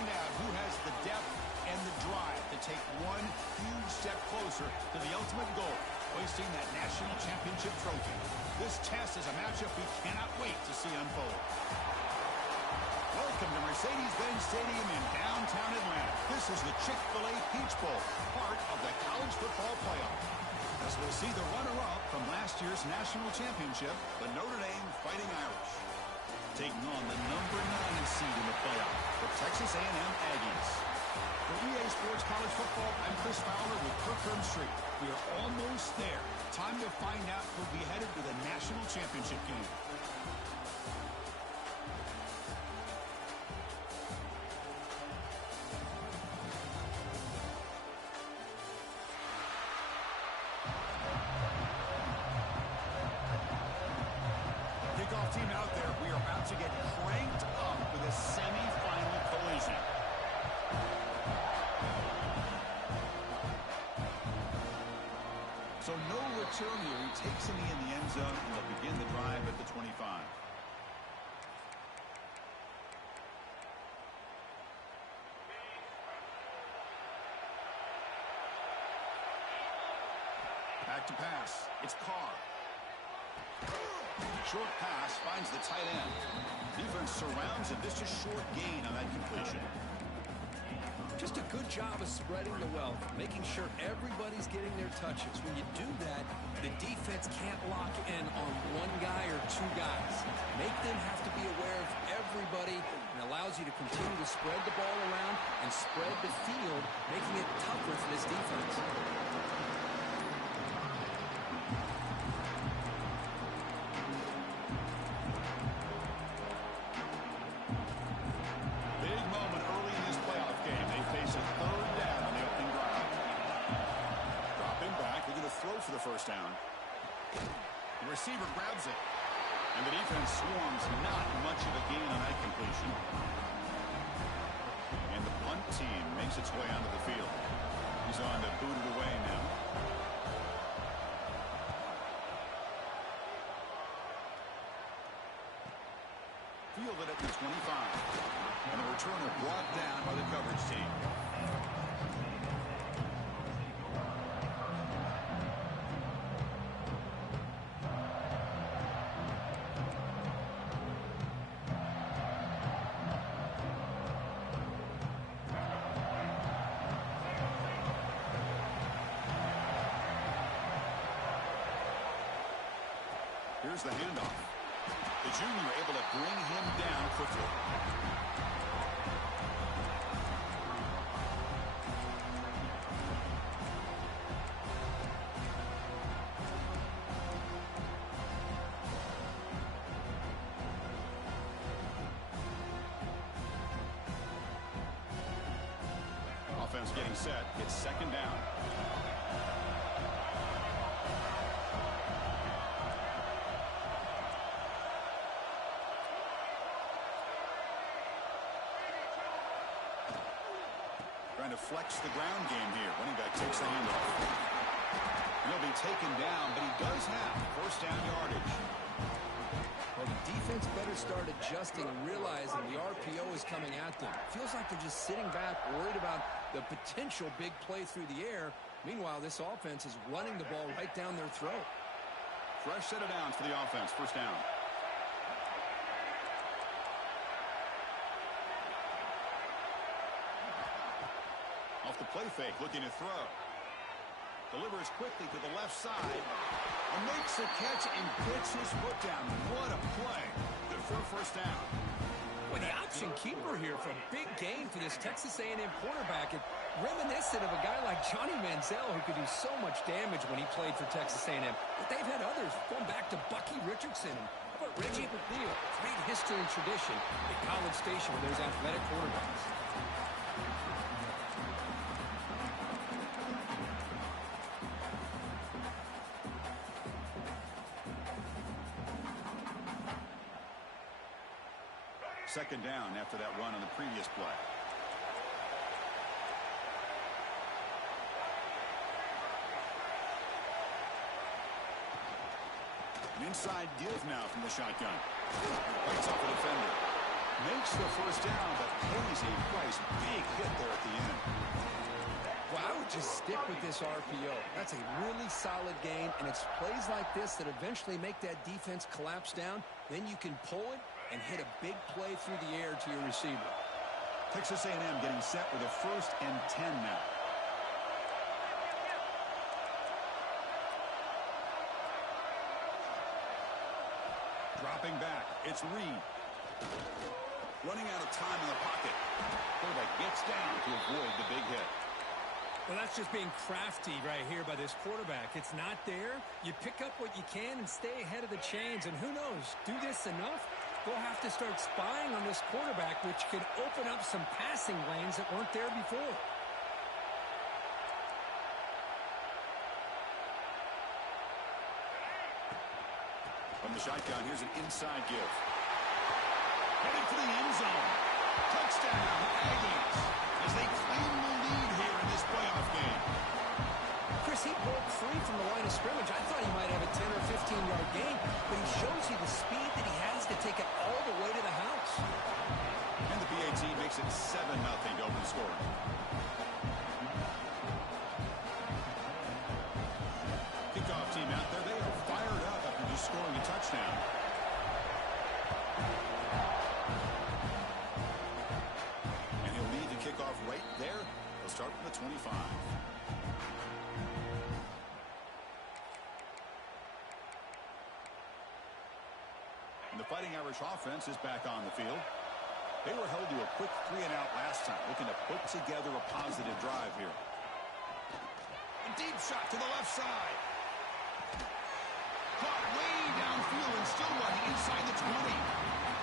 find out who has the depth and the drive to take one huge step closer to the ultimate goal, hoisting that national championship trophy. This test is a matchup we cannot wait to see unfold. Welcome to Mercedes-Benz Stadium in downtown Atlanta. This is the Chick-fil-A Peach Bowl, part of the college football playoff. As we'll see the runner-up from last year's national championship, the Notre Dame Fighting Irish, taking on the number 9 seed in the playoff, the Texas A&M Aggies. For EA Sports College Football, I'm Chris Fowler with Kirkland Street. We are almost there. Time to find out who'll be headed to the national championship game. Kickoff team out there. We are about to get cranked up with a semi-final collision. So no return here. He takes him in the end zone, and they'll begin the drive at the 25. Back to pass. It's Carr. Short pass finds the tight end. Defense surrounds him. Just a short gain on that completion. Just a good job of spreading the wealth, making sure everybody's getting their touches. When you do that, the defense can't lock in on one guy or two guys. Make them have to be aware of everybody, and allows you to continue to spread the ball around and spread the field, making it tougher for this defense. For the first down. The receiver grabs it, and the defense swarms. Not much of a gain on that completion. And the punt team makes its way onto the field. He's on to boot it away now. Fielded at the 25. And the returner brought down by the coverage team. Here's the handoff. The junior able to bring him down quickly. Offense getting set. It's second down. Trying to flex the ground game here. Running back takes the handoff. He'll be taken down, but he does have first down yardage. Well, the defense better start adjusting and realizing the RPO is coming at them. Feels like they're just sitting back, worried about the potential big play through the air. Meanwhile, this offense is running the ball right down their throat. Fresh set of downs for the offense. First down. Off the play fake, looking to throw. Delivers quickly to the left side. And makes the catch and gets his foot down. What a play. Good for a first down. Well, the option keeper here for a big game for this Texas A&M quarterback. And reminiscent of a guy like Johnny Manziel, who could do so much damage when he played for Texas A&M. But they've had others going back to Bucky Richardson. How about Reggie McNeil? Great history and tradition at College Station with those athletic quarterbacks. Second down after that run on the previous play. An inside give now from the shotgun. Breaks up the defender. Makes the first down, but pays a price. Big hit there at the end. Well, I would just stick with this RPO. That's a really solid game, and it's plays like this that eventually make that defense collapse down. Then you can pull it and hit a big play through the air to your receiver. Texas A&M getting set with a 1st and 10 now. Dropping back, it's Reed. Running out of time in the pocket. Quarterback gets down to avoid the big hit. Well, that's just being crafty right here by this quarterback. It's not there. You pick up what you can and stay ahead of the chains. And who knows, do this enough, they'll have to start spying on this quarterback, which could open up some passing lanes that weren't there before. From the shotgun, here's an inside give. Heading for the end zone. Touchdown, Aggies, as they claim the lead here in this playoff game. Chris, he broke free from the line of scrimmage. I thought he might have a 10 or 15-yard gain, but he shows you the speed that he has to take it all the way to the house. And the PAT makes it 7-0 to open scoring. Kickoff team out there. They are fired up after just scoring a touchdown. And he'll lead the kickoff right there. He'll start from the 25. And the Fighting Irish offense is back on the field. They were held to a quick 3-and-out last time, looking to put together a positive drive here. A deep shot to the left side. Caught way downfield and still running inside the 20.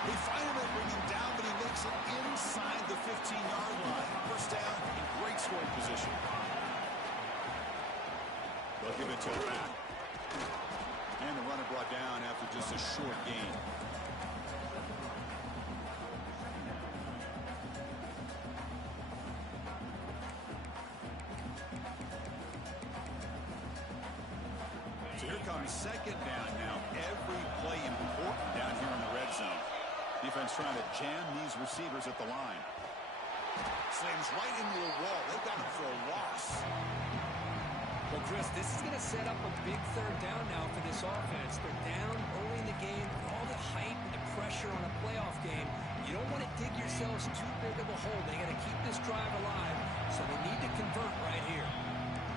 They finally bring him down, but he makes it inside the 15-yard line. First down in great scoring position. They'll give it to him back. And the runner brought down after just a short gain. So here comes second down now. Every play important down here in the red zone. Defense trying to jam these receivers at the line. Slams right into a wall. They've got him for a loss. Well, Chris, this is going to set up a big third down now for this offense. They're down early in the game with all the hype and the pressure on a playoff game. You don't want to dig yourselves too big of a hole. They got to keep this drive alive, so they need to convert right here.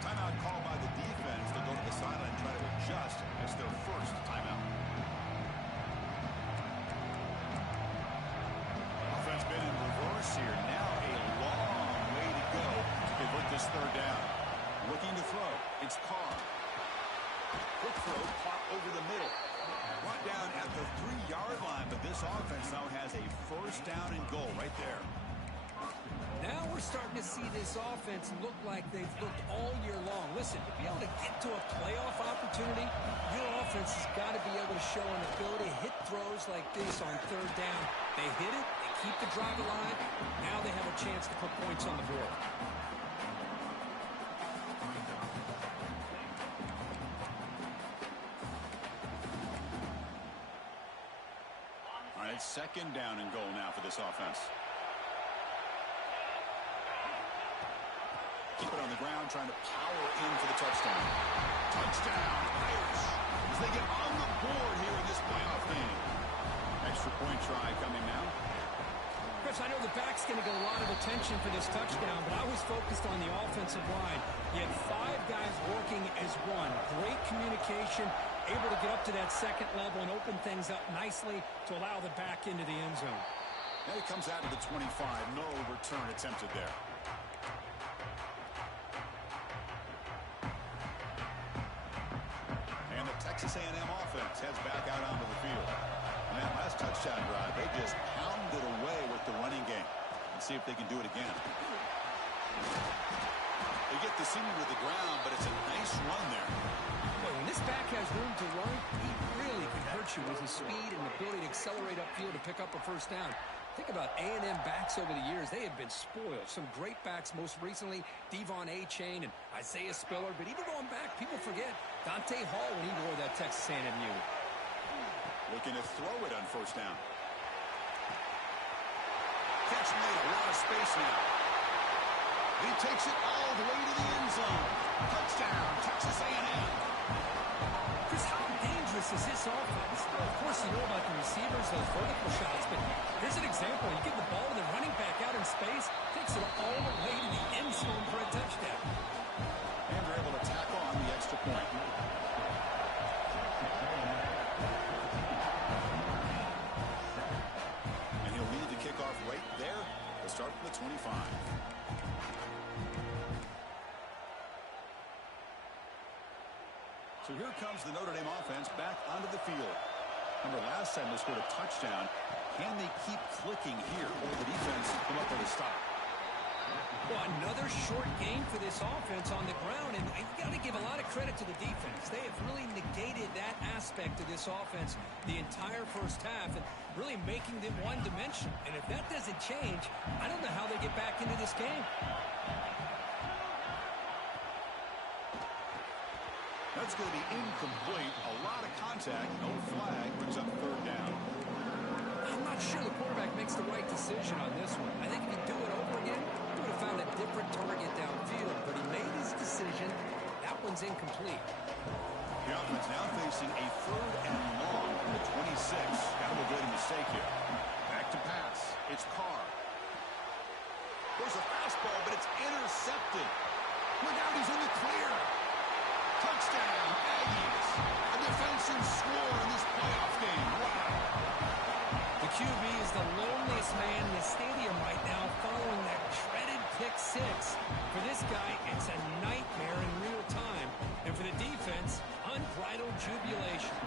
Timeout called by the defense. They'll go to the sideline and try to adjust as their first timeout. Offense been in reverse here. Now a long way to go to convert this third down. Looking to throw. It's Carr. Quick throw, caught over the middle. Brought down at the 3-yard line, but this offense now has a first down and goal right there. Now we're starting to see this offense look like they've looked all year long. Listen, to be able to get to a playoff opportunity, your offense has got to be able to show an ability to hit throws like this on third down. They hit it, they keep the drive alive. Now they have a chance to put points on the board. All right, second down and goal now for this offense. Keep it on the ground, trying to power in for the touchdown. Touchdown, Irish, as they get on the board here in this playoff game. Extra point try coming now. Chris, I know the back's going to get a lot of attention for this touchdown, but I was focused on the offensive line. You had 5 guys working as one. Great communication, able to get up to that second level and open things up nicely to allow the back into the end zone. Now he comes out to the 25. No return attempted there. And the Texas A&M offense heads back out onto the field. And that last touchdown drive, they just pounded away with the running game. Let's see if they can do it again. They get the senior to the ground, but it's a nice run there. Well, when this back has room to run, he really can hurt you with his speed and ability to accelerate upfield to pick up a first down. Think about A&M backs over the years. They have been spoiled. Some great backs, most recently Devon A-Chain and Isaiah Spiller. But even going back, people forget Dante Hall when he wore that Texas A&M unit. Looking to throw it on first down. catch made. A lot of space now. He takes it all the way to the end zone. Touchdown, Texas A&M. Chris, how dangerous is this offense? Well, of course, you know about the receivers, those vertical shots, but here's an example. You give the ball to the running back out in space, takes it all the way to the end zone for a touchdown. And they're able to tack on the extra point. And he'll lead the kickoff right there. We'll start from the 25. So here comes the Notre Dame offense back onto the field. Remember, last time they scored a touchdown. Can they keep clicking here, or will the defense come up with a stop? Well, another short game for this offense on the ground, and you got to give a lot of credit to the defense. They have really negated that aspect of this offense the entire first half and really making them one-dimensional. And if that doesn't change, I don't know how they get back into this game. That's going to be incomplete. A lot of contact. No flag. Brings up third down. I'm not sure the quarterback makes the right decision on this one. I think if you do it over again, he would have found a different target downfield. But he made his decision. That one's incomplete. The offense now facing a third and long from the 26. Got to avoid a mistake here. Back to pass. It's Carr. There's a fastball, but it's intercepted. Look out, he's in the clear. Touchdown, Aggies. A defensive score in this playoff game. Wow. The QB is the loneliest man in the stadium right now following that dreaded pick six. For this guy, it's a nightmare in real time. And for the defense, unbridled jubilation.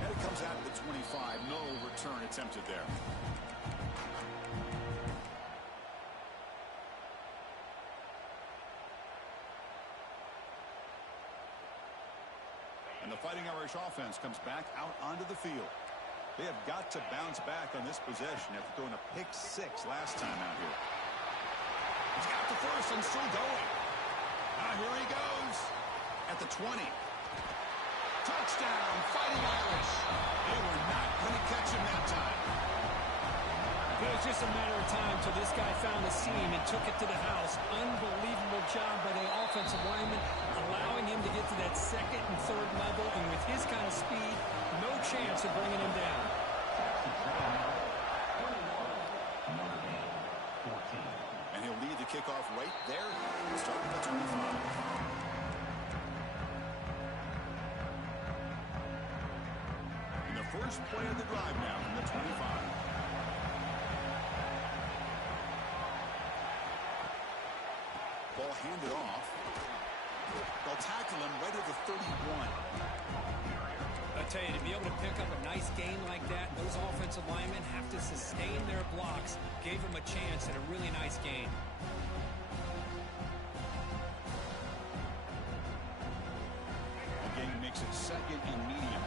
And it comes out to the 25. No return attempted there. And the Fighting Irish offense comes back out onto the field. They have got to bounce back on this possession after throwing a pick six last time out here. He's got the first and still going. Now here he goes at the 20. Touchdown, Fighting Irish. They were not going to catch him that time. It was just a matter of time till this guy found the seam and took it to the house. Unbelievable job by the offensive lineman, allowing him to get to that second and third level. And with his kind of speed, no chance of bringing him down. And he'll lead the kickoff right there. Start with the 25. And the first play of the drive now from the 25. Ball handed off. They'll tackle him right at the 31. I tell you, to be able to pick up a nice game like that, those offensive linemen have to sustain their blocks. Gave him a chance at a really nice game. The game makes it second and medium.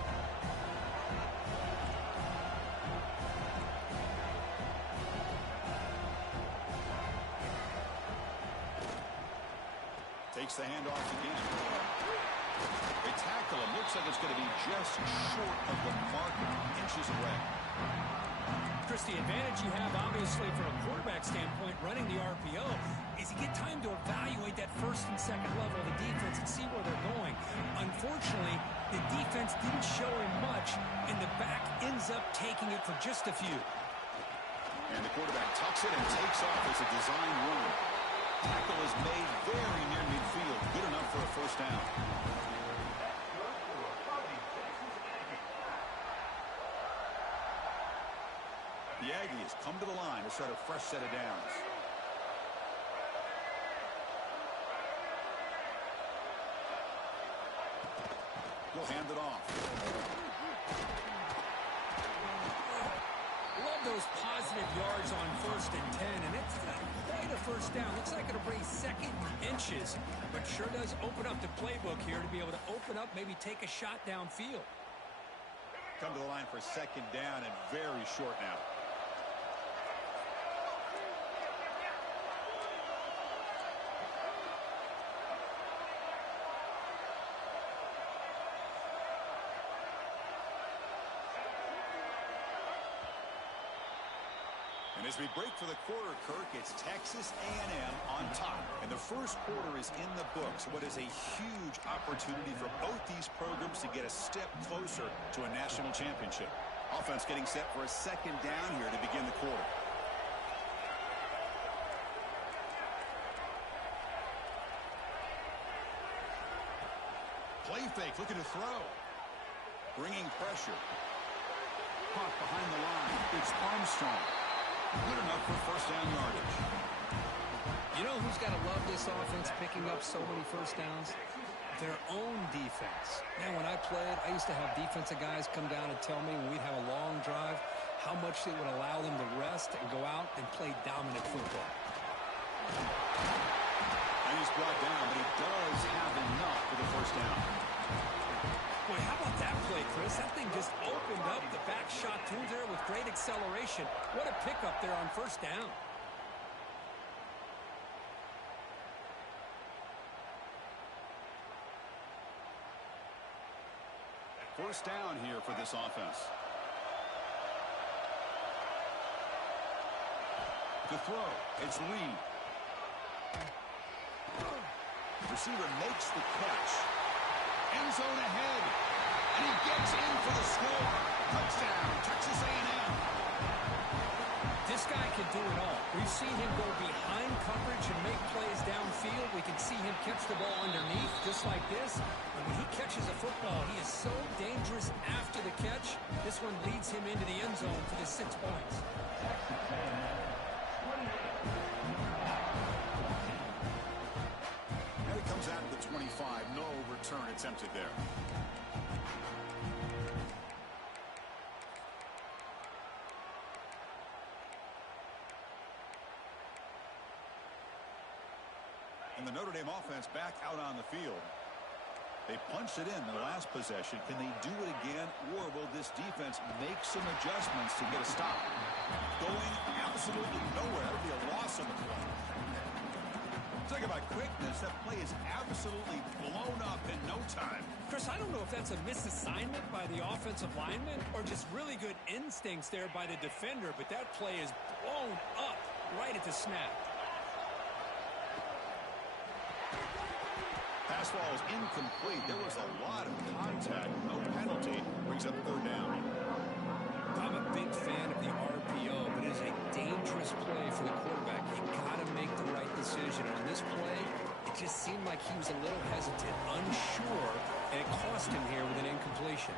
Takes the handoff again. They tackle him. Looks like it's going to be just short of the marker, inches away. Chris, the advantage you have, obviously, from a quarterback standpoint, running the RPO, is you get time to evaluate that first and second level of the defense and see where they're going. Unfortunately, the defense didn't show him much, and the back ends up taking it for just a few. And the quarterback tucks it and takes off as a design run. Tackle is made very near midfield. Good enough for a first down. The Aggies come to the line to start a fresh set of downs. He'll hand it off. Love those positive yards on 1st and 10, and it's not quite a first down. Looks like it'll bring second inches, but sure does open up the playbook here to be able to open up, maybe take a shot downfield. Come to the line for second down and very short now. And as we break for the quarter, Kirk, it's Texas A&M on top. And the first quarter is in the books. What is a huge opportunity for both these programs to get a step closer to a national championship. Offense getting set for a second down here to begin the quarter. Play fake, looking to throw. Bringing pressure. Caught behind the line. It's Armstrong. Good enough for first down yardage. You know who's got to love this offense picking up so many first downs? Their own defense. Man, when I played, I used to have defensive guys come down and tell me when we'd have a long drive how much it would allow them to rest and go out and play dominant football. And he's brought down, but he does have enough for the first down. Boy, how about that play, Chris? That thing just opened up. The back shot through there with great acceleration. What a pickup there on first down. First down here for this offense. To throw, it's Reed. Receiver makes the catch. End zone ahead. And he gets in for the score. Touchdown, Texas A&M. This guy can do it all. We've seen him go behind coverage and make plays downfield. We can see him catch the ball underneath just like this. And when he catches a football, he is so dangerous after the catch. This one leads him into the end zone for the 6 points. And it comes out of the 25. No return attempted there. And the Notre Dame offense back out on the field. They punched it in the last possession. Can they do it again, or will this defense make some adjustments to get a stop? Going absolutely nowhere. That would be a loss on the play. Talk about quickness. That play is absolutely blown up in no time. Chris, I don't know if that's a misassignment by the offensive lineman or just really good instincts there by the defender, but that play is blown up right at the snap. Pass ball is incomplete. There was a lot of contact. No penalty. Brings up third down. I'm a big fan of the RPO, but it is a dangerous play for the quarterback. You got to make the right decision. On this play, it just seemed like he was a little hesitant, unsure, and it cost him here with an incompletion.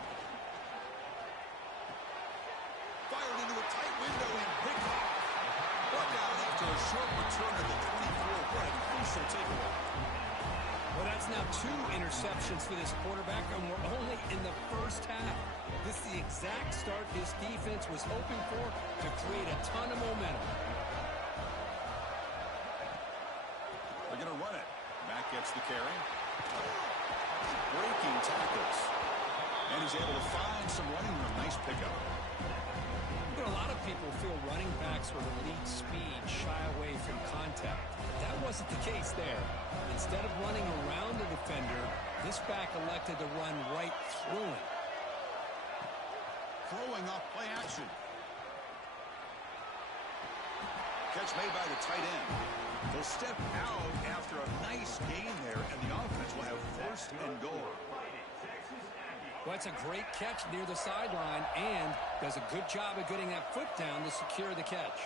Fired into a tight window and picked off. Brought down after a short return at the 24. What a crucial takeaway. Well, that's now 2 interceptions for this quarterback, and we're only in the first half. This is the exact start this defense was hoping for to create a ton of momentum. They're going to run it. Mack gets the carry. Breaking tackles. And he's able to find some running room. Nice pickup. You know, a lot of people feel running backs with elite speed shy away from contact. That wasn't the case there. Instead of running around the defender, this back elected to run right through him. Throwing off play action. Catch made by the tight end. They'll step out after a nice gain there, and the offense will have first and goal. Well, that's a great catch near the sideline, and does a good job of getting that foot down to secure the catch.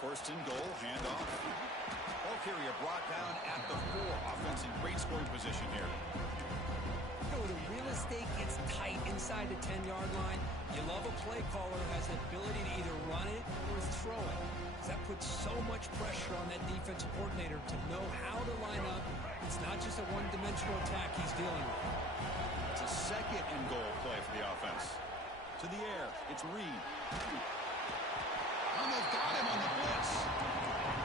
First and goal, handoff. Ball carrier brought down at the 4. Offense in great scoring position here. You know, the real estate gets tight inside the 10-yard line. You love a play caller who has the ability to either run it or throw it. That puts so much pressure on that defensive coordinator to know how to line up. It's not just a one-dimensional attack he's dealing with. It's a second and goal play for the offense. To the air, it's Reed. And they've got him on the blitz.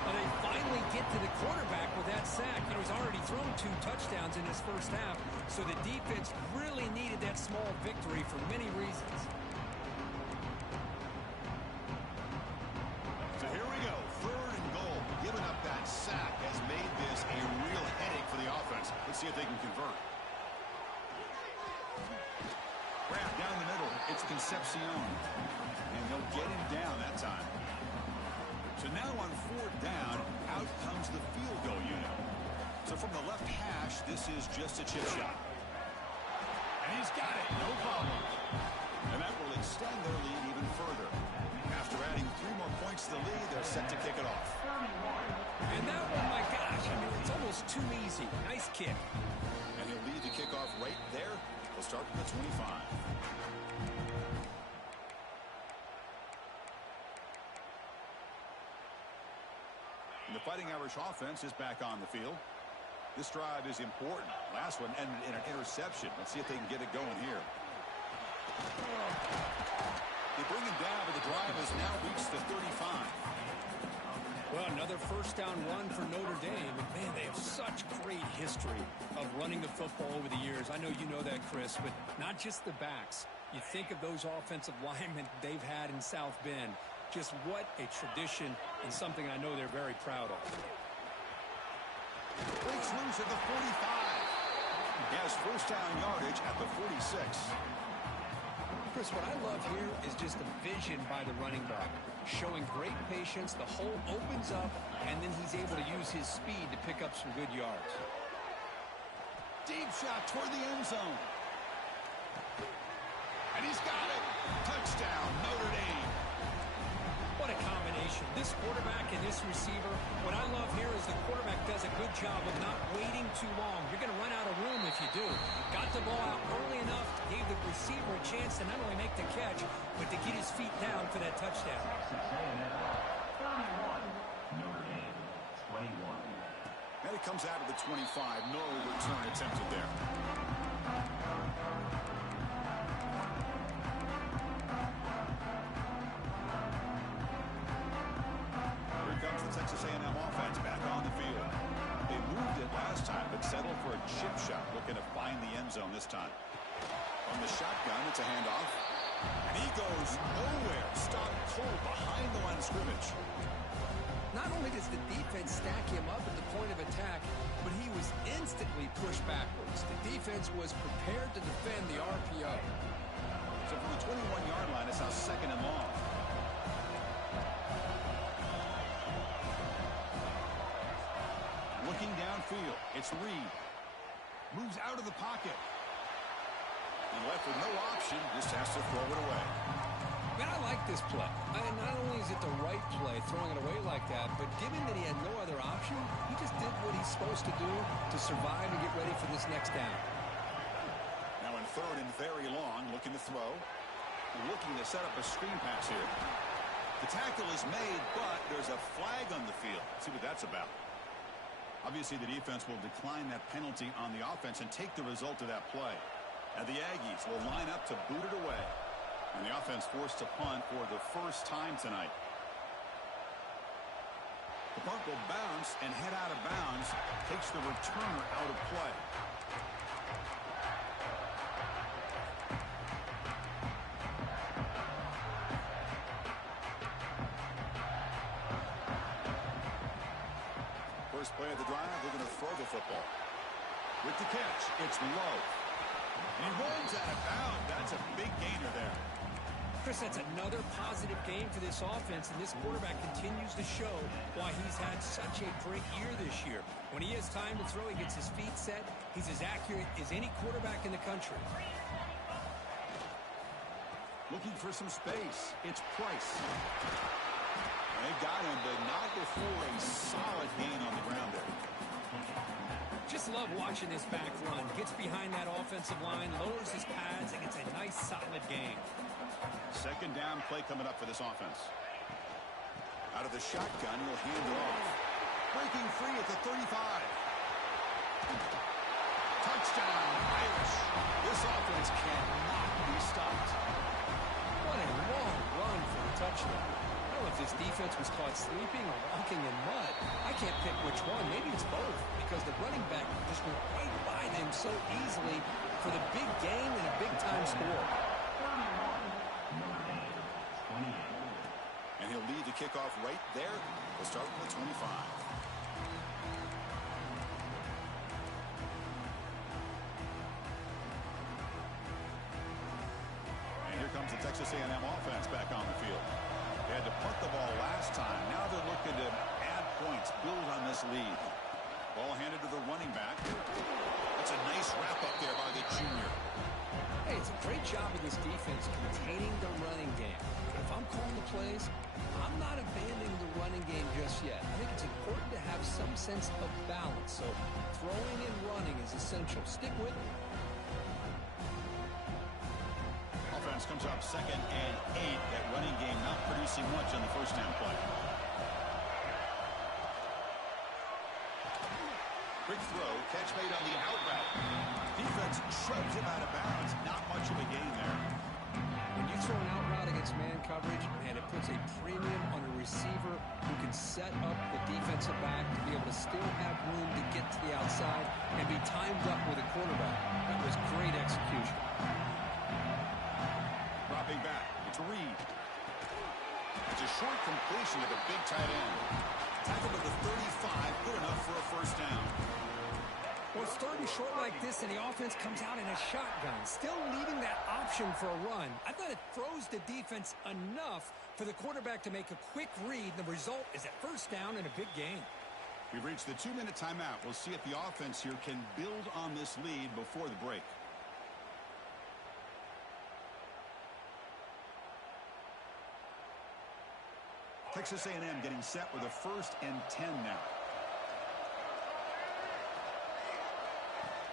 Well, they finally get to the quarterback with that sack. You know, he's already thrown 2 touchdowns in his first half, so the defense really needed that small victory for many reasons. So here we go, third and goal. Giving up that sack has made this a real headache for the offense. Let's see if they can convert. Grab down the middle. It's Concepcion. And they'll get him down that time. So now on 4th down, out comes the field goal unit. So from the left hash, this is just a chip shot. And he's got it, no problem. And that will extend their lead even further. After adding 3 more points to the lead, they're set to kick it off. And that one, my gosh, I mean, it's almost too easy. Nice kick. And he'll lead the kickoff right there. They'll start from the 25. And the Fighting Irish offense is back on the field. This drive is important. Last one ended in an interception. Let's see if they can get it going here. They bring him down, but the drive has now reached the 35. Well, another first down run for Notre Dame. And man, they have such great history of running the football over the years. I know you know that, Chris, but not just the backs. You think of those offensive linemen they've had in South Bend. Just what a tradition and something I know they're very proud of. Breaks loose at the 45. He has first down yardage at the 46. Chris, what I love here is just the vision by the running back. Showing great patience, the hole opens up, and then he's able to use his speed to pick up some good yards. Deep shot toward the end zone. And he's got it. Touchdown, Notre Dame. What a combination. This quarterback and this receiver. What I love here is the quarterback does a good job of not waiting too long. You're going to run out of room if you do. Got the ball out early enough, gave the receiver a chance to not only make the catch, but to get his feet down for that touchdown. And it comes out of the 25. No return attempted there. Texas A&M offense back on the field. They moved it last time, but settled for a chip shot, looking to find the end zone this time. On the shotgun, it's a handoff. And he goes nowhere. Stopped cold behind the line of scrimmage. Not only does the defense stack him up at the point of attack, but he was instantly pushed backwards. The defense was prepared to defend the RPO. So from the 21-yard line, it's now 2nd and long. Looking downfield, it's Reed. Moves out of the pocket. And left with no option, just has to throw it away. Man, I like this play. And not only is it the right play, throwing it away like that, but given that he had no other option, he just did what he's supposed to do to survive and get ready for this next down. Now in 3rd and very long, looking to throw. Looking to set up a screen pass here. The tackle is made, but there's a flag on the field. Let's see what that's about. Obviously, the defense will decline that penalty on the offense and take the result of that play. And the Aggies will line up to boot it away. And the offense forced to punt for the first time tonight. The punt will bounce and head out of bounds. Takes the returner out of play. First play of the drive, they're going to throw the football. With the catch, it's low. And he runs out of bounds. That's a big gainer there. Chris, that's another positive game for this offense, and this quarterback continues to show why he's had such a great year this year. When he has time to throw, he gets his feet set. He's as accurate as any quarterback in the country. Looking for some space. It's Price. They got him, but not before a solid gain on the ground there. Just love watching this back run. Gets behind that offensive line, lowers his pads, and gets a nice, solid gain. 2nd down play coming up for this offense. Out of the shotgun, he'll hand it off. Breaking free at the 35. Touchdown, Irish. This offense cannot be stopped. What a long run for a touchdown. I don't know if this defense was caught sleeping or walking in mud. I can't pick which one. Maybe it's both, because the running back just went right by them so easily for the big gain and a big-time score. And he'll lead the kickoff right there. We'll start with the 25. And here comes the Texas Texas A&M offense back on the field. They had to punt the ball last time. Now they're looking to add points, build on this lead. Ball handed to the running back. That's a nice wrap up there by the junior. Hey, it's a great job of this defense containing the running game. But if I'm calling the plays, I'm not abandoning the running game just yet. I think it's important to have some sense of balance. So throwing and running is essential. Stick with it. Offense comes up 2nd and 8. That running game not producing much on the first down play. Quick throw, catch made on the out route. Defense shoves him out of bounds. Not much of a gain there. When you throw an out route against man coverage, man, it puts a premium on a receiver who can set up the defensive back to be able to still have room to get to the outside and be timed up with a quarterback. That was great execution. Dropping back, it's Reed. It's a short completion to the big tight end. Tackle to the 35, good enough for a first down. Well, it's 3rd and short like this, and the offense comes out in a shotgun, still leaving that option for a run. I thought it throws the defense enough for the quarterback to make a quick read. The result is a first down and a big gain. We've reached the 2-minute timeout. We'll see if the offense here can build on this lead before the break. Texas A&M getting set with a 1st and 10 now.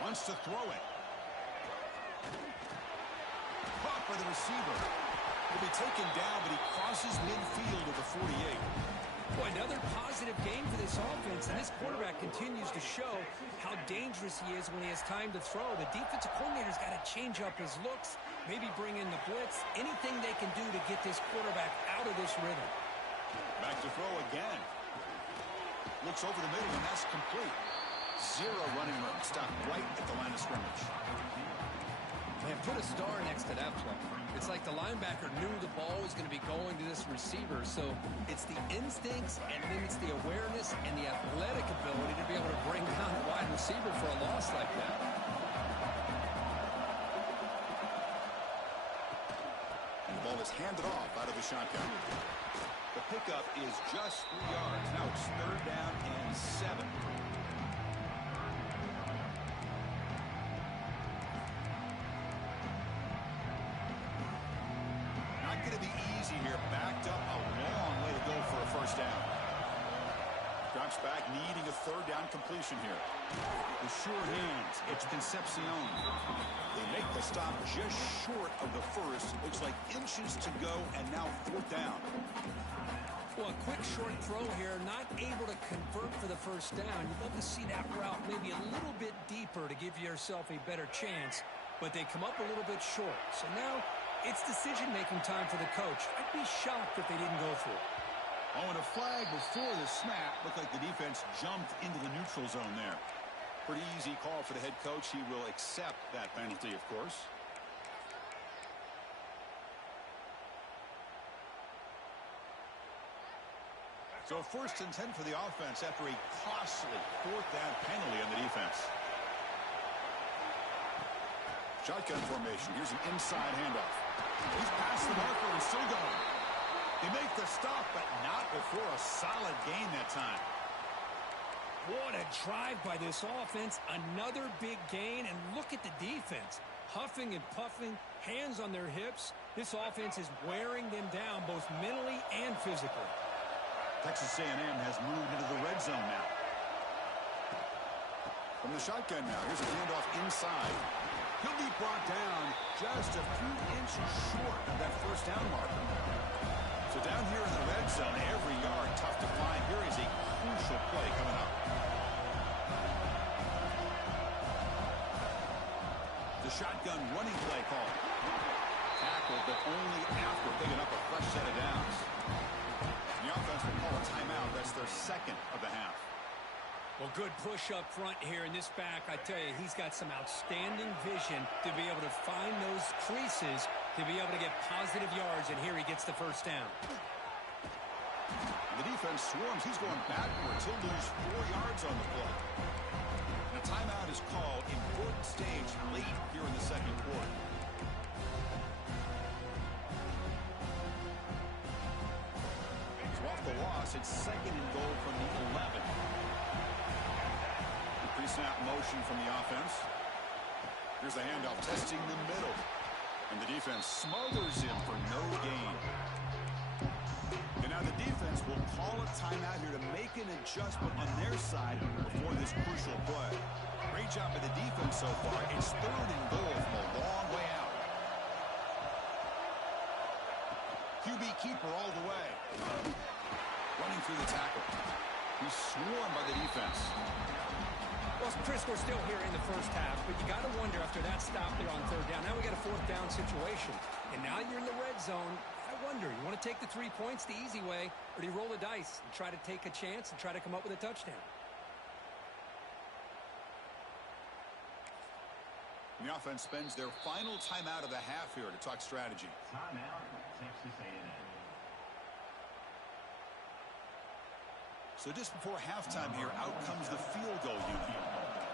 Wants to throw it. Caught by the receiver. Will be taken down, but he crosses midfield at the 48. Boy, another positive game for this offense, and this quarterback continues to show how dangerous he is when he has time to throw. The defensive coordinator's got to change up his looks, maybe bring in the blitz, anything they can do to get this quarterback out of this rhythm. Back to throw again. Looks over the middle, and that's complete. 0 running room. Stopped right at the line of scrimmage. Man, put a star next to that play. It's like the linebacker knew the ball was going to be going to this receiver, so it's the instincts, and then it's the awareness and the athletic ability to be able to bring down the wide receiver for a loss like that. And the ball is handed off out of the shotgun. The pickup is just 3 yards. Now it's 3rd down and 7. Not going to be easy here. Backed up a long way to go for a first down. Drops back, needing a 3rd down completion here. The sure hands. It's Concepcion. They make the stop just short of the first. Looks like inches to go, and now 4th down. Well, a quick short throw here, not able to convert for the first down. You'd love to see that route maybe a little bit deeper to give yourself a better chance, but they come up a little bit short. So now it's decision-making time for the coach. I'd be shocked if they didn't go for it. Oh, and a flag before the snap. Looked like the defense jumped into the neutral zone there. Pretty easy call for the head coach. He will accept that penalty, of course. So 1st and 10 for the offense after a costly 4th down penalty on the defense. Shotgun formation. Here's an inside handoff. He's past the marker and still going. They make the stop, but not before a solid gain that time. What a drive by this offense. Another big gain, and look at the defense. Huffing and puffing, hands on their hips. This offense is wearing them down both mentally and physically. Texas A&M has moved into the red zone now. From the shotgun now, here's a handoff inside. He'll be brought down just a few inches short of that first down marker. So down here in the red zone, every yard tough to find. Here is a crucial play coming up. The shotgun running play call. Tackled, but only after picking up a fresh set of downs. The offense will call a timeout. That's their 2nd of the half. Well, good push up front here in this back. I tell you, he's got some outstanding vision to be able to find those creases, to be able to get positive yards, and here he gets the first down. The defense swarms. He's going backwards. He'll lose 4 yards on the play. And a timeout is called. Important stage late here in the 2nd quarter. pass. It's second and goal from the 11. Pre-snap motion from the offense. Here's the handoff, testing the middle. And the defense smothers him for no gain. And now the defense will call a timeout here to make an adjustment on their side before this crucial play. Great job by the defense so far. It's third and goal from a long way out. QB keeper all the way. Running through the tackle. He's swarmed by the defense. Well, Chris, we're still here in the first half, but you got to wonder after that stop there on third down. Now we got a fourth down situation, and now you're in the red zone. I wonder, you want to take the 3 points the easy way, or do you roll the dice and try to take a chance and try to come up with a touchdown? The offense spends their final timeout of the half here to talk strategy. Timeout, Texas A&M. So just before halftime here, out comes the field goal unit.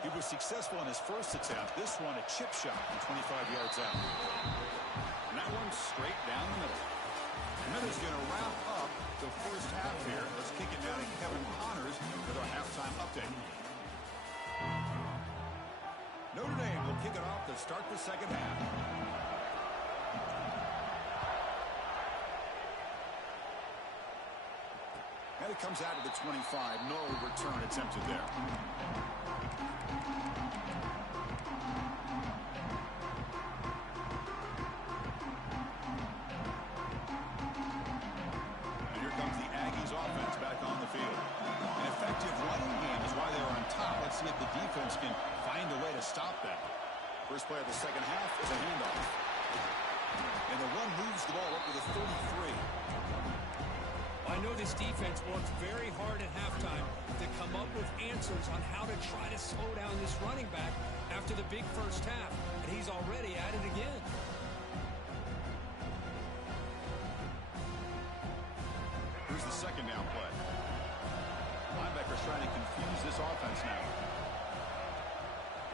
He was successful in his first attempt. This one, a chip shot from 25 yards out. And that one straight down the middle. And that is going to wrap up the first half here. Let's kick it down to Kevin Connors with our halftime update. Notre Dame will kick it off to start the second half. And it comes out of the 25. No return attempted there. And here comes the Aggies offense back on the field. An effective running game is why they're on top. Let's see if the defense can find a way to stop that. First play of the second half is a handoff. And the run moves the ball up to the 33. I know this defense worked very hard at halftime to come up with answers on how to try to slow down this running back after the big first half, and he's already at it again. Here's the second down play. Linebacker's trying to confuse this offense now.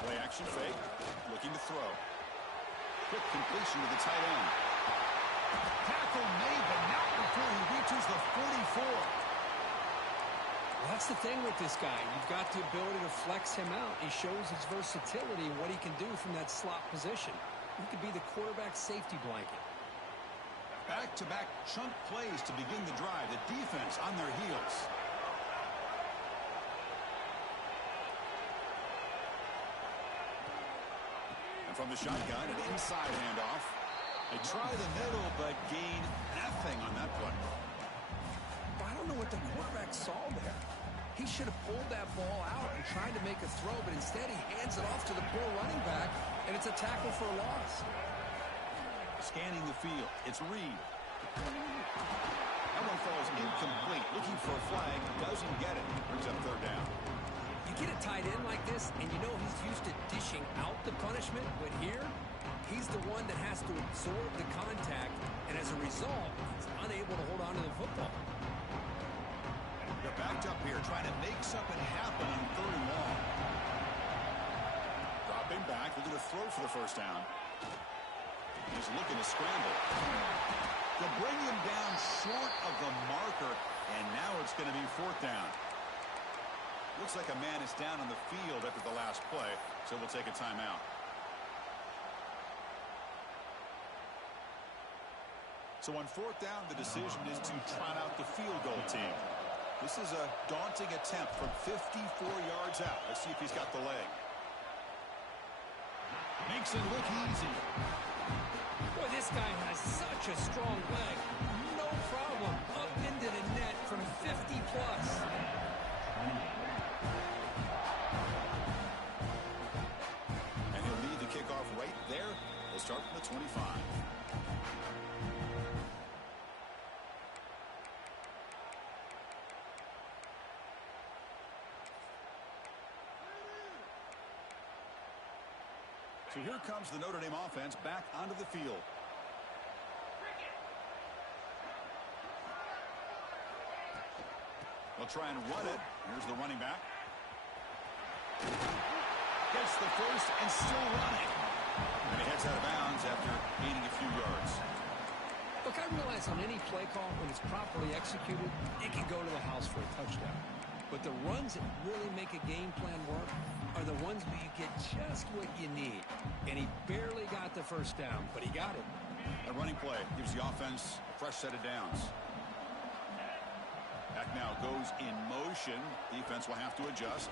Play action fake, looking to throw. Quick completion to the tight end. Tackle made, but not before he reaches the 44. Well, that's the thing with this guy. You've got the ability to flex him out. He shows his versatility and what he can do from that slot position. He could be the quarterback safety blanket. Back-to-back chunk plays to begin the drive. The defense on their heels. And from the shotgun, an inside handoff. They try the middle, but gain nothing on that play. I don't know what the quarterback saw there. He should have pulled that ball out and tried to make a throw, but instead he hands it off to the poor running back, and it's a tackle for a loss. Scanning the field, it's Reed. That one falls incomplete. Looking for a flag, doesn't get it. Brings up third down. You get a tight end like this, and you know he's used to dishing out the punishment, but here, he's the one that has to absorb the contact, and as a result, he's unable to hold on to the football. They're backed up here, trying to make something happen on third and long. Dropping back, looking to throw for the first down. He's looking to scramble. They'll bring him down short of the marker, and now it's going to be fourth down. Looks like a man is down on the field after the last play, so we'll take a timeout. So on fourth down, the decision is to trot out the field goal team. This is a daunting attempt from 54 yards out. Let's see if he's got the leg. Makes it look easy. Boy, this guy has such a strong leg. No problem. Up into the net from 50 plus. And he'll lead the kickoff right there. We'll start from the 25. So here comes the Notre Dame offense back onto the field. They'll try and run it. Here's the running back. Gets the first and still running. And he heads out of bounds after gaining a few yards. Look, I realize on any play call, when it's properly executed, it can go to the house for a touchdown. But the runs that really make a game plan work are the ones where you get just what you need. And he barely got the first down, but he got it. A running play gives the offense a fresh set of downs. Back now goes in motion. Defense will have to adjust.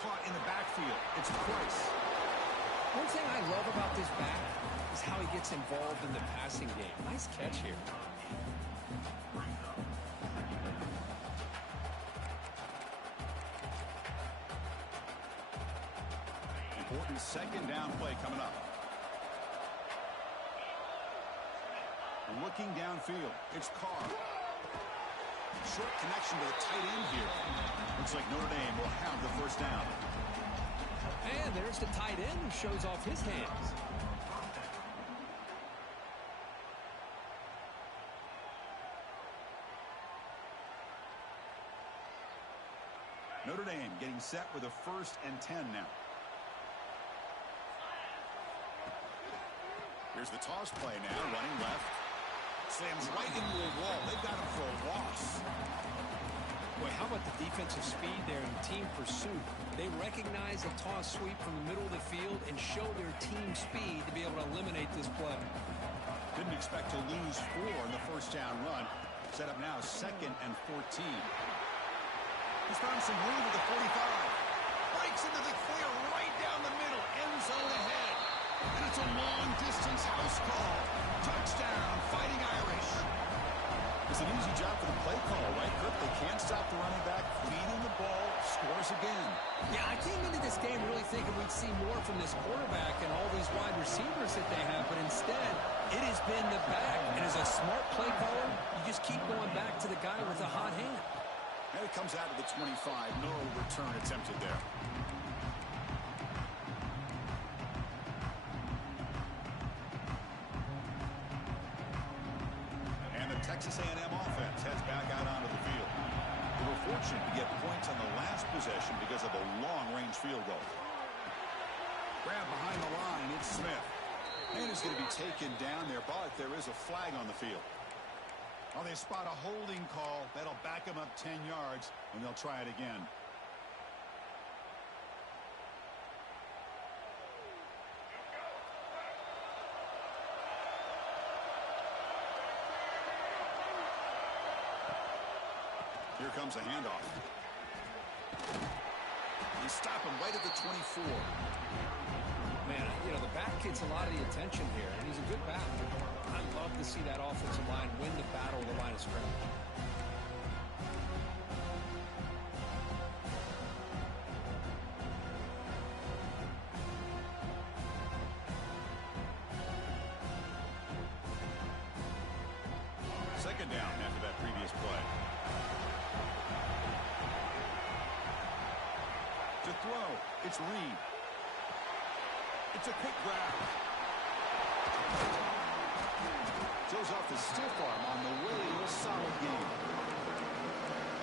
Caught in the backfield. It's Price. One thing I love about this back is how he gets involved in the passing game. Nice catch here. Important second down play coming up. Looking downfield. It's Carr. Short connection to the tight end here. Looks like Notre Dame will have the first down. And there's the tight end who shows off his hands. Notre Dame getting set with a 1st and 10 now. Here's the toss play now, running left. Slams right into a wall. They've got him for a loss. Boy, how about the defensive speed there in team pursuit? They recognize a toss sweep from the middle of the field and show their team speed to be able to eliminate this play. Didn't expect to lose 4 in the first down run. Set up now 2nd and 14. He's found some room at the 45. Breaks into the clear right down the middle. End zone ahead. And it's a long-distance house call. Touchdown, Fighting Irish. It's an easy job for the play call, right, Kirk? They can't stop the running back, feeding the ball, scores again. Yeah, I came into this game really thinking we'd see more from this quarterback and all these wide receivers that they have, but instead, it has been the back. And as a smart play caller, you just keep going back to the guy with a hot hand. And it comes out of the 25. No return attempted there. Texas A&M offense heads back out onto the field. They were fortunate to get points on the last possession because of a long-range field goal. Grab behind the line, it's Smith. And he's going to be taken down there, but there is a flag on the field. Well, they spot a holding call. That'll back them up 10 yards, and they'll try it again. Here comes a handoff. They stop him right at the 24. Man, you know, the back gets a lot of the attention here, and he's a good back. I love to see that offensive line win the battle of the line of scrimmage. Second down after that previous play. To throw, it's Reed. It's a quick grab. Shows off the stiff arm on the way to a solid game.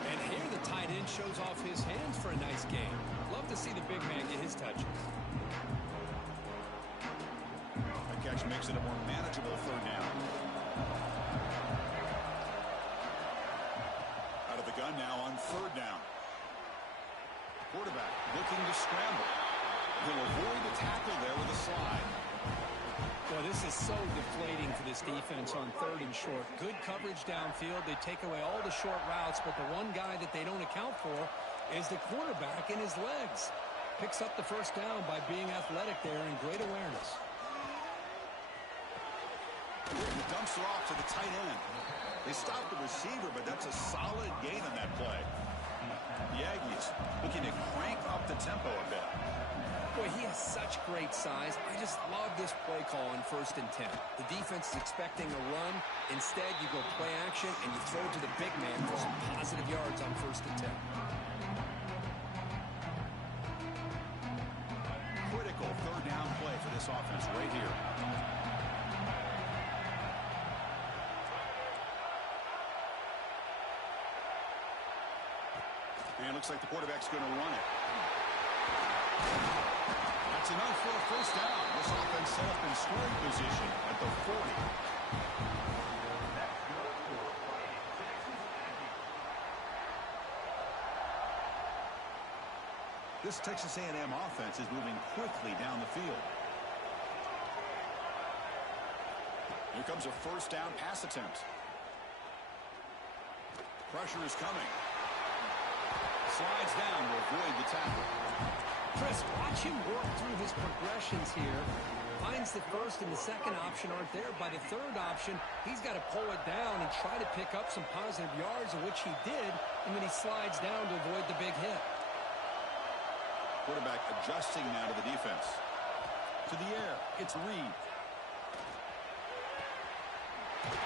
And here the tight end shows off his hands for a nice game. Love to see the big man get his touches. That catch makes it a more manageable third down. Out of the gun now on third down. Quarterback looking to scramble. He'll avoid the tackle there with a slide. Boy, this is so deflating for this defense on 3rd and short. Good coverage downfield. They take away all the short routes, but the one guy that they don't account for is the quarterback and his legs. Picks up the first down by being athletic there and great awareness. He dumps it off to the tight end. They stop the receiver, but that's a solid gain on that play. The Aggies looking to crank up the tempo a bit. Boy, he has such great size. I just love this play call on 1st and 10. The defense is expecting a run. Instead, you go play action, and you throw to the big man for some positive yards on 1st and 10. Critical third down play for this offense right here. And looks like the quarterback's going to run it. That's enough for a first down. This offense set up in scoring position at the 40. This Texas A&M offense is moving quickly down the field. Here comes a first down pass attempt. Pressure is coming. Slides down to avoid the tackle. Chris, watch him work through his progressions here. Finds the first and the second option aren't there. By the third option, he's got to pull it down and try to pick up some positive yards, of which he did, and then he slides down to avoid the big hit. Quarterback adjusting now to the defense. To the air, it's Reed.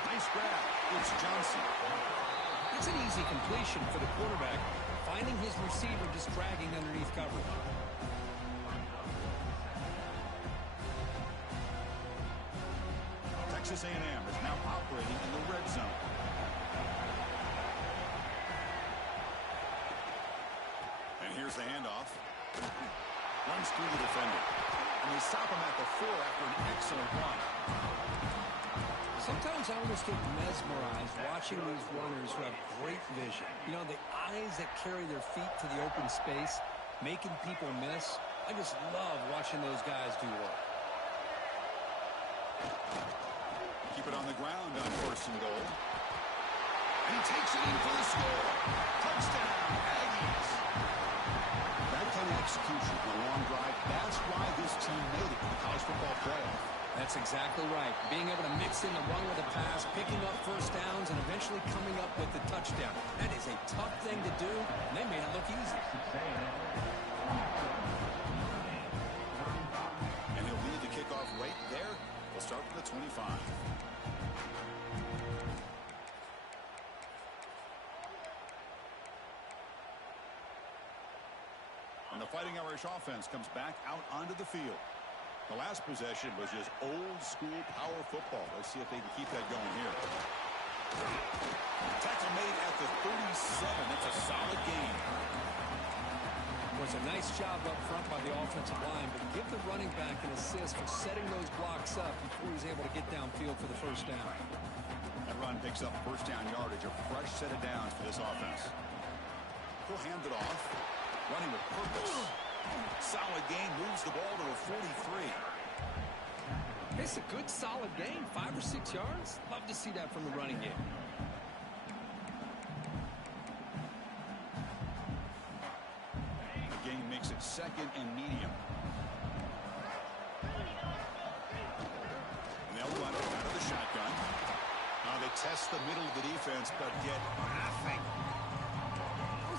Nice grab. It's Johnson. It's an easy completion for the quarterback, finding his receiver just dragging underneath coverage. Texas A&M is now operating in the red zone. And here's the handoff. Runs through the defender. And they stop him at the 4 after an excellent run. Sometimes I almost get mesmerized watching these runners who have great vision. You know, the eyes that carry their feet to the open space, making people miss. I just love watching those guys do work. Keep it on the ground on 1st and goal. And he takes it in for the score. Touchdown, Aggies. That kind of execution on a long drive, that's why this team made it to the college football playoff. That's exactly right. Being able to mix in the run with a pass, picking up first downs, and eventually coming up with the touchdown. That is a tough thing to do, and they made it look easy. And he'll lead the kickoff right there. We'll start from the 25. And the Fighting Irish offense comes back out onto the field. The last possession was just old-school power football. Let's see if they can keep that going here. Tackle made at the 37. That's a solid gain. It was a nice job up front by the offensive line, but give the running back an assist for setting those blocks up before he's able to get downfield for the first down. That run picks up first down yardage, a fresh set of downs for this offense. He'll hand it off. Running with purpose. Solid gain, moves the ball to a 43. It's a good, solid gain, 5 or 6 yards. Love to see that from the running game. The gain makes it 2nd and medium. And they'll run it out of the shotgun. Now they test the middle of the defense, but get nothing.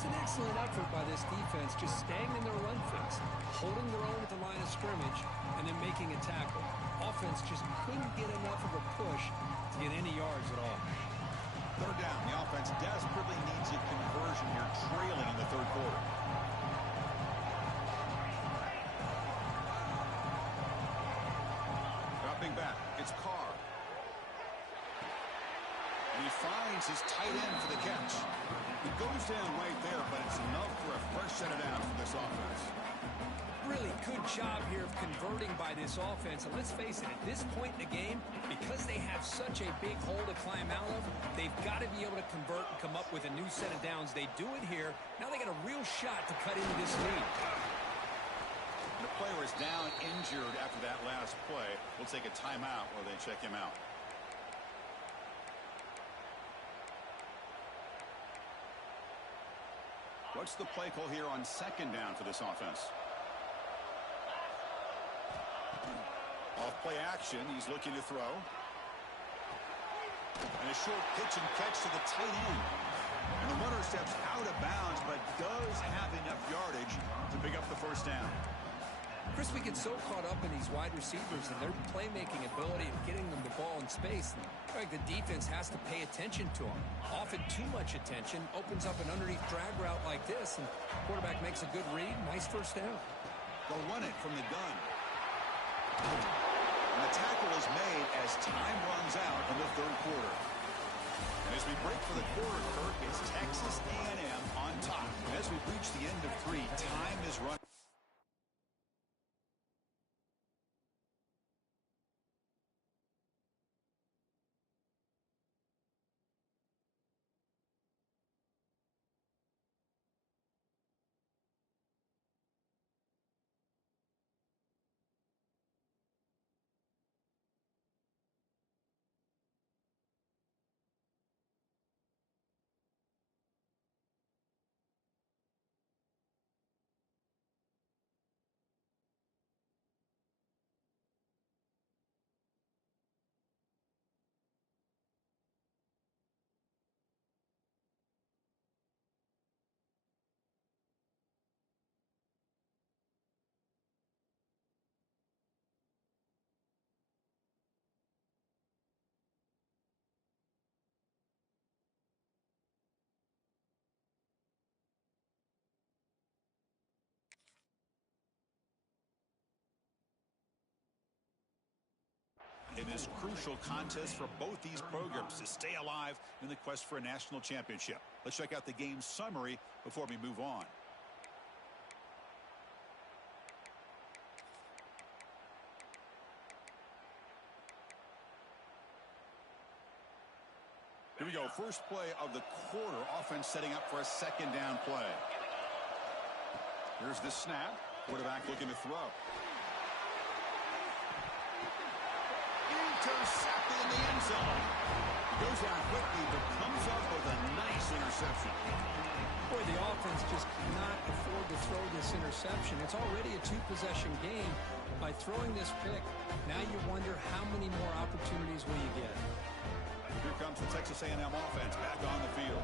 An excellent effort by this defense, just staying in their run fix, holding their own at the line of scrimmage, and then making a tackle. Offense just couldn't get enough of a push to get any yards at all. 3rd down. The offense desperately needs a conversion here, trailing in the 3rd quarter. Dropping back, it's Carr. And he finds his tight end for the catch. It goes down right there, but it's enough for a fresh set of downs for this offense. Really good job here of converting by this offense. And let's face it, at this point in the game, because they have such a big hole to climb out of, they've got to be able to convert and come up with a new set of downs. They do it here. Now they got a real shot to cut into this lead. The player is down injured after that last play. We'll take a timeout while they check him out. What's the play call here on 2nd down for this offense? Off play action, he's looking to throw. And a short pitch and catch to the tight end. And the runner steps out of bounds, but does have enough yardage to pick up the first down. Chris, we get so caught up in these wide receivers and their playmaking ability and getting them the ball in space. And like the defense has to pay attention to them. Often too much attention opens up an underneath drag route like this, and quarterback makes a good read. Nice first down. They'll run it from the gun. And the tackle is made as time runs out in the 3rd quarter. And as we break for the quarter, Kirk, it's Texas A&M on top. And as we reach the end of 3, time is running. in this crucial contest for both these programs to stay alive in the quest for a national championship. Let's check out the game summary before we move on. Here we go. First play of the quarter. Offense setting up for a second down play. Here's the snap. Quarterback looking to throw. Intercepted in the end zone. Goes down quickly, but comes up with a nice interception. Boy, the offense just cannot afford to throw this interception. It's already a two-possession game. By throwing this pick, now you wonder how many more opportunities will you get. Here comes the Texas A&M offense back on the field.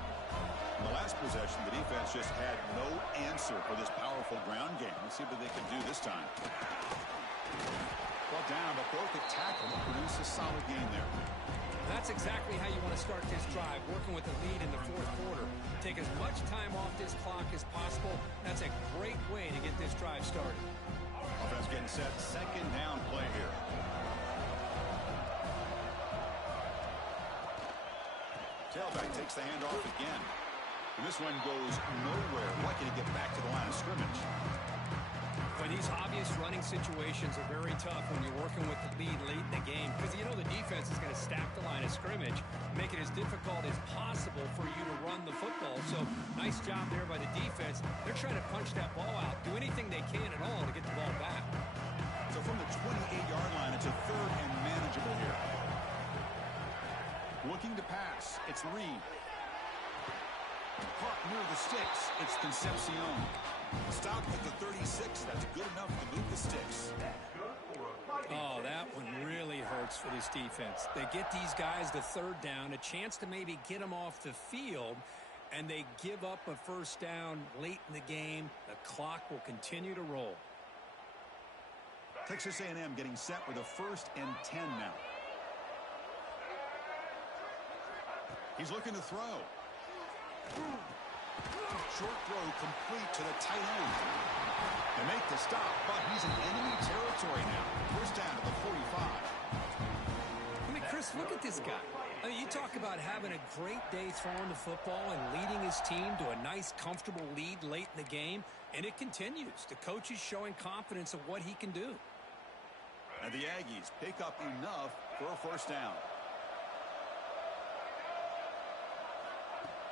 In the last possession, the defense just had no answer for this powerful ground game. Let's see what they can do this time. Well down, but broke a tackle to produce a solid game there. That's exactly how you want to start this drive, working with the lead in the fourth quarter. Take as much time off this clock as possible. That's a great way to get this drive started. Offense getting set. Second down play here. Tailback takes the handoff again. And this one goes nowhere. Lucky to get back to the line of scrimmage. But these obvious running situations are very tough when you're working with the lead late in the game, because you know the defense is going to stack the line of scrimmage, make it as difficult as possible for you to run the football. So nice job there by the defense. They're trying to punch that ball out, do anything they can at all to get the ball back. So from the 28-yard line, it's a third and manageable here. Looking to pass. It's Reed. Caught near the sticks. It's Concepcion. Stopped at the 36. That's good enough to move the sticks. Oh, that one really hurts for this defense. They get these guys to third down, a chance to maybe get them off the field, and they give up a first down late in the game. The clock will continue to roll. Texas A&M getting set with a 1st and 10 now. He's looking to throw. Short throw complete to the tight end. They make the stop, but he's in enemy territory now. First down to the 45. I mean, Chris, look at this guy. I mean, you talk about having a great day throwing the football and leading his team to a nice, comfortable lead late in the game, and it continues. The coach is showing confidence of what he can do. And the Aggies pick up enough for a first down.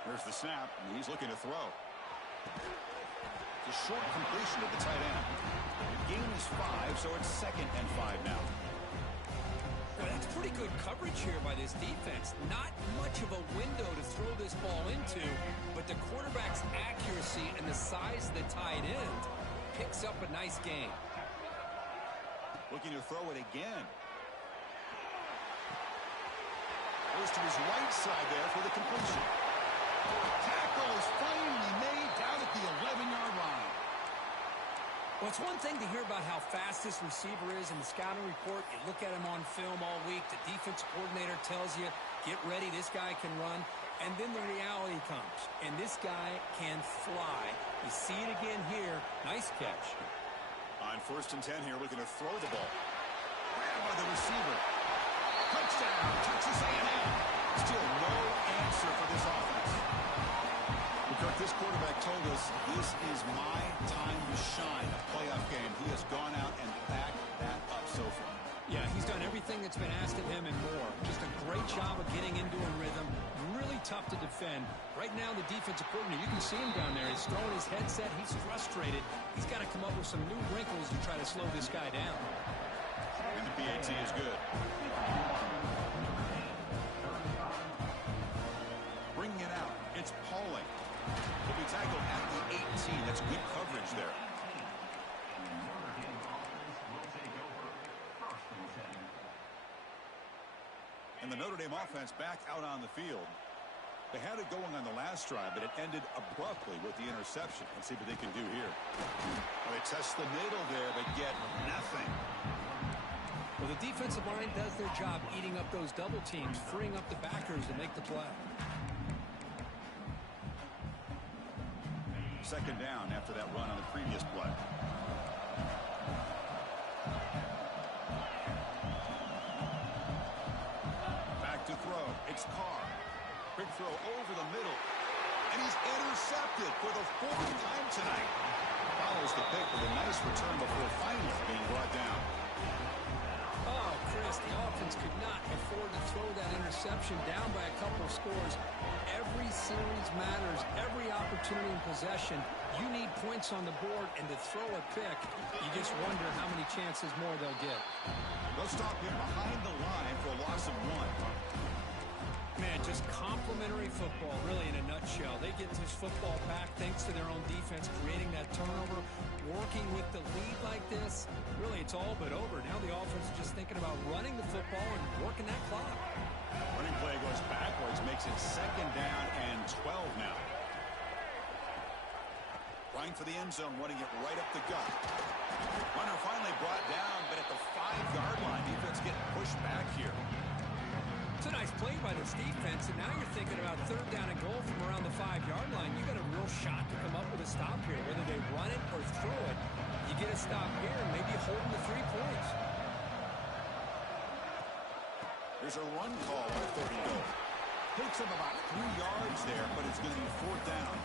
Here's the snap, and he's looking to throw. It's a short completion to the tight end. The game is 5, so it's 2nd and 5 now. Well, that's pretty good coverage here by this defense. Not much of a window to throw this ball into, but the quarterback's accuracy and the size of the tight end picks up a nice game. Looking to throw it again. Goes to his right side there for the completion. Tackle is finally made down at the 11-yard line. Well, it's one thing to hear about how fast this receiver is in the scouting report. You look at him on film all week. The defense coordinator tells you, get ready, this guy can run. And then the reality comes, and this guy can fly. You see it again here. Nice catch. On 1st and 10 here, looking to throw the ball. Grabbed by the receiver. Touchdown, Texas A&M. Still no answer for this offense. Kirk, this quarterback told us this is my time to shine, a playoff game. He has gone out and backed that up so far. Yeah, he's done everything that's been asked of him and more. Just a great job of getting into a rhythm. Really tough to defend. Right now, the defensive coordinator, you can see him down there. He's throwing his headset. He's frustrated. He's got to come up with some new wrinkles to try to slow this guy down. And the PAT is good. Bringing it out. It's Pauling. He'll be tackled at the 18. That's good coverage there. And the Notre Dame offense back out on the field. They had it going on the last drive, but it ended abruptly with the interception. Let's see what they can do here. Well, they test the middle there, but get nothing. Well, the defensive line does their job eating up those double teams, freeing up the backers to make the play. Second down after that run on the previous play. It's Carr. Quick throw over the middle. And he's intercepted for the 4th time tonight. Follows the pick with a nice return before finally being brought down. Oh, Chris, the offense could not afford to throw that interception down by a couple of scores. Every series matters. Every opportunity in possession. You need points on the board, and to throw a pick, you just wonder how many chances more they'll get. They'll stop him behind the line for a loss of 1. Man, just complimentary football, really, in a nutshell. They get this football back thanks to their own defense, creating that turnover, working with the lead like this. Really, it's all but over. Now the offense is just thinking about running the football and working that clock. Running play goes backwards, makes it 2nd down and 12 now. Trying for the end zone, running it right up the gut. Runner finally brought down, but at the 5-yard line, defense getting pushed back here. It's a nice play by this defense, and now you're thinking about 3rd down and goal from around the 5-yard line. You got a real shot to come up with a stop here. Whether they run it or throw it, you get a stop here and maybe hold them to 3 points. There's a run call on 3rd and goal. Takes him about 3 yards there, but it's going to be 4th down.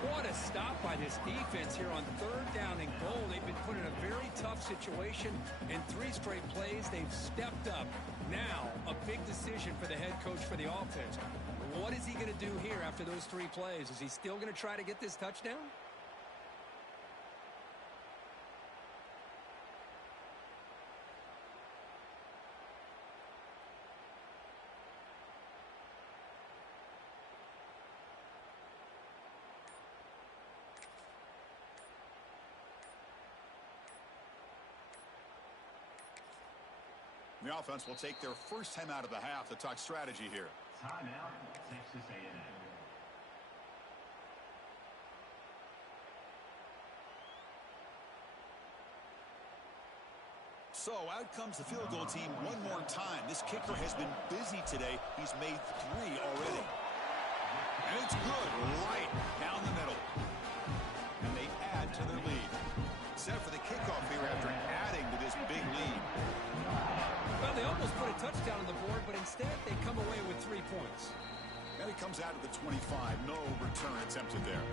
What a stop by this defense here on 3rd down and goal. They've been put in a very tough situation. In 3 straight plays, they've stepped up. Now, a big decision for the head coach for the offense. What is he going to do here after those 3 plays? Is he still going to try to get this touchdown? The offense will take their first time out of the half to talk strategy here. Timeout, Texas A&M. So out comes the field goal team one more time. This kicker has been busy today. He's made 3 already. And it's good right down the middle. And they add to their lead. Set for the kickoff here after adding to this big lead. Well, they almost put a touchdown on the board, but instead they come away with 3 points. And it comes out of the 25. No return attempted there.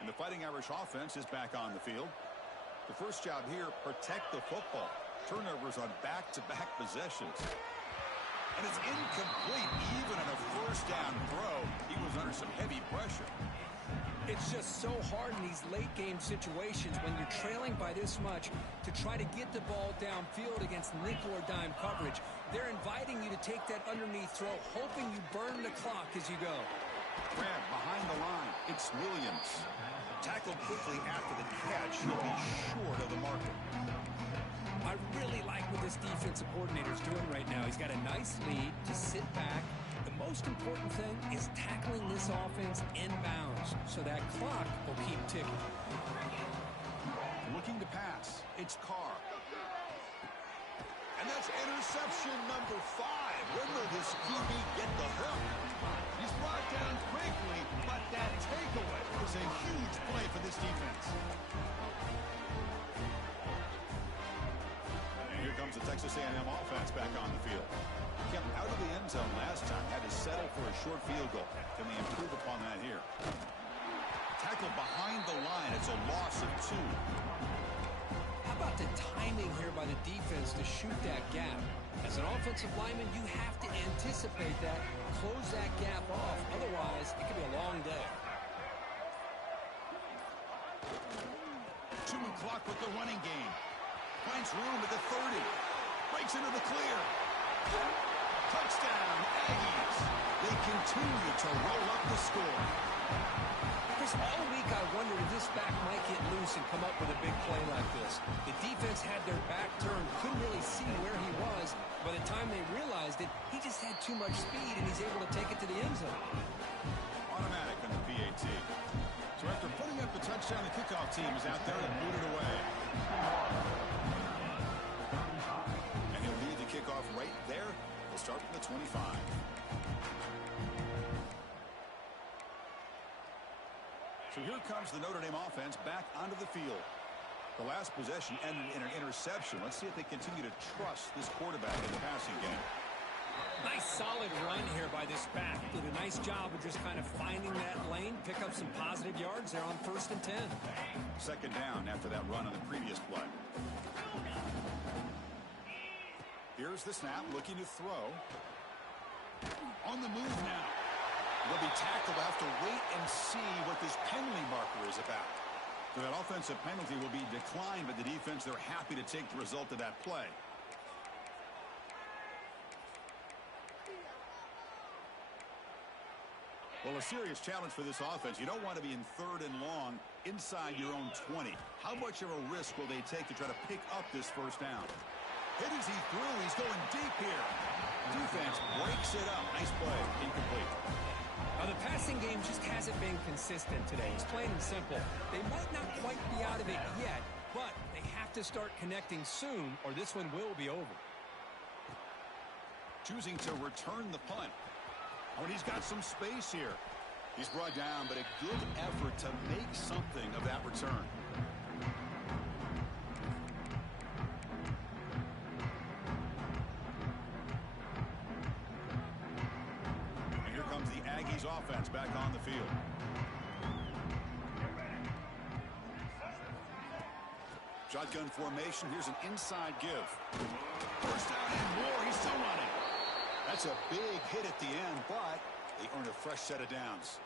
And the Fighting Irish offense is back on the field. The first job here, protect the football. Turnovers on back-to-back possessions. And it's incomplete even on a 1st down throw. He was under some heavy pressure. It's just so hard in these late-game situations when you're trailing by this much to try to get the ball downfield against nickel or dime coverage. They're inviting you to take that underneath throw, hoping you burn the clock as you go. Grab behind the line. It's Williams. Tackled quickly after the catch. He'll be short of the marker. I really like what this defensive coordinator's doing right now. He's got a nice lead to sit back. The most important thing is tackling this offense inbounds so that clock will keep ticking. Looking to pass. It's Carr. And that's interception number 5. When will this QB get the hook? He's brought down quickly, but that takeaway is a huge play for this defense. And here comes the Texas A&M offense back on the field. Kept out of the end zone last time, had to settle for a short field goal. Can they improve upon that here? Tackled behind the line. It's a loss of 2. How about the timing here by the defense to shoot that gap? As an offensive lineman, you have to anticipate that, close that gap off. Otherwise, it could be a long day. Chewing clock with the running game. Finds room at the 30. Breaks into the clear. Touchdown, Aggies. They continue to roll up the score. Chris, all week I wondered if this back might get loose and come up with a big play like this. The defense had their back turned, couldn't really see where he was. By the time they realized it, he just had too much speed, and he's able to take it to the end zone. Automatic on the PAT. So after putting up the touchdown, the kickoff team is out there to boot it away. And he'll lead the kickoff right there. We'll start from the 25. So here comes the Notre Dame offense back onto the field. The last possession ended in an interception. Let's see if they continue to trust this quarterback in the passing game. Nice solid run here by this back. Did a nice job of just kind of finding that lane, pick up some positive yards there on 1st and 10. Second down after that run on the previous play. Here's the snap, looking to throw. On the move now. Will be tackled. Have to wait and see what this penalty marker is about. So that offensive penalty will be declined by the defense. They're happy to take the result of that play. Well, a serious challenge for this offense. You don't want to be in 3rd and long inside your own 20. How much of a risk will they take to try to pick up this first down? Hit as he threw. He's going deep here. Defense breaks it up. Nice play. Incomplete. Now, the passing game just hasn't been consistent today. It's plain and simple. They might not quite be out of it yet, but they have to start connecting soon or this one will be over. Choosing to return the punt. Oh, and he's got some space here. He's brought down, but a good effort to make something of that return. And here comes the Aggies offense back on the field. Shotgun formation. Here's an inside give. First down and more. He's still running. That's a big hit at the end, but they earn a fresh set of downs.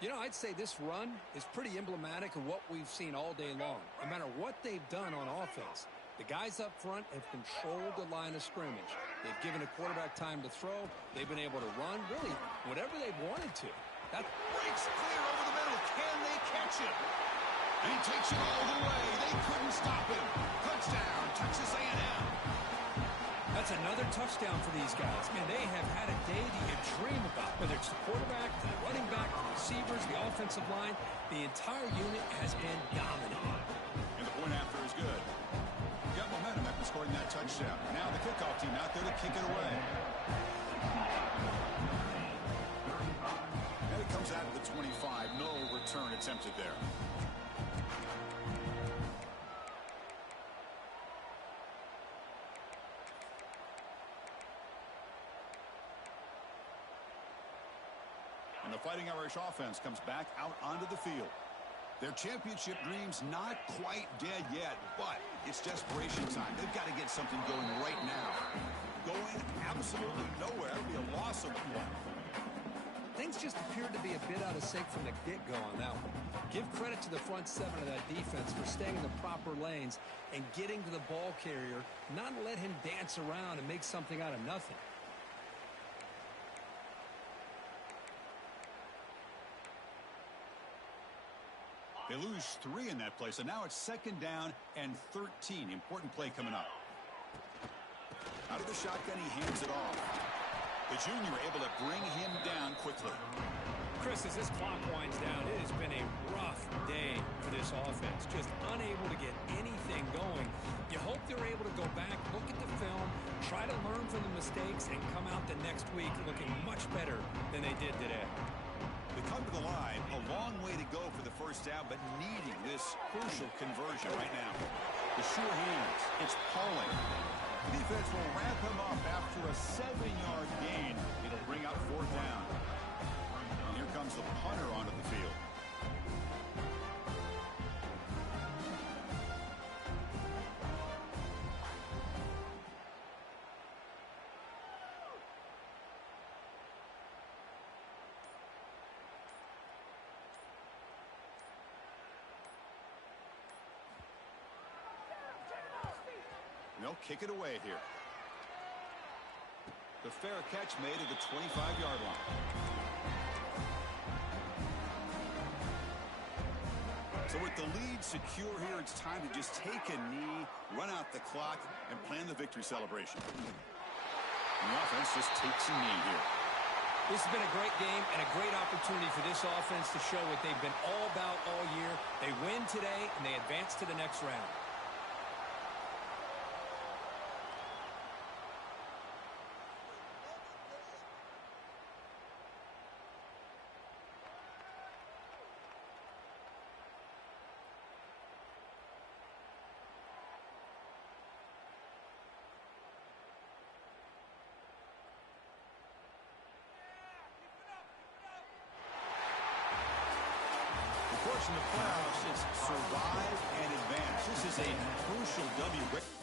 You know, I'd say this run is pretty emblematic of what we've seen all day long. No matter what they've done on offense, the guys up front have controlled the line of scrimmage. They've given a quarterback time to throw. They've been able to run, really, whatever they've wanted to. That breaks clear over the middle. Can they catch him? And he takes it all the way. They couldn't stop him. Touchdown, Texas A&M. That's another touchdown for these guys. Man, they have had a day that you dream about. Whether it's the quarterback, the running back, the receivers, the offensive line, the entire unit has been dominant. And the point after is good. Got momentum after scoring that touchdown. Now the kickoff team out there to kick it away. And it comes out of the 25. No return attempted there. And the Fighting Irish offense comes back out onto the field. Their championship dreams not quite dead yet, but it's desperation time. They've got to get something going right now. Going absolutely nowhere. It'll be a loss of one. Things just appeared to be a bit out of sync from the get-go on that one. Give credit to the front seven of that defense for staying in the proper lanes and getting to the ball carrier, not let him dance around and make something out of nothing. They lose 3 in that play, so now it's 2nd down and 13. Important play coming up. Out of the shotgun, he hands it off. The junior able to bring him down quickly. Chris, as this clock winds down, it has been a rough day for this offense. Just unable to get anything going. You hope they're able to go back, look at the film, try to learn from the mistakes, and come out the next week looking much better than they did today. They come to the line, a long way to go for the first down, but needing this crucial conversion right now. The sure hands, it's Pauling. The defense will wrap him up after a 7-yard gain. It'll bring up 4th down. And here comes the punter onto the field. They'll kick it away here. The fair catch made at the 25-yard line. So with the lead secure here, it's time to just take a knee, run out the clock, and plan the victory celebration. And the offense just takes a knee here. This has been a great game and a great opportunity for this offense to show what they've been all about all year. They win today, and they advance to the next round. in the playoffs, it's survive and advance. This is a crucial W.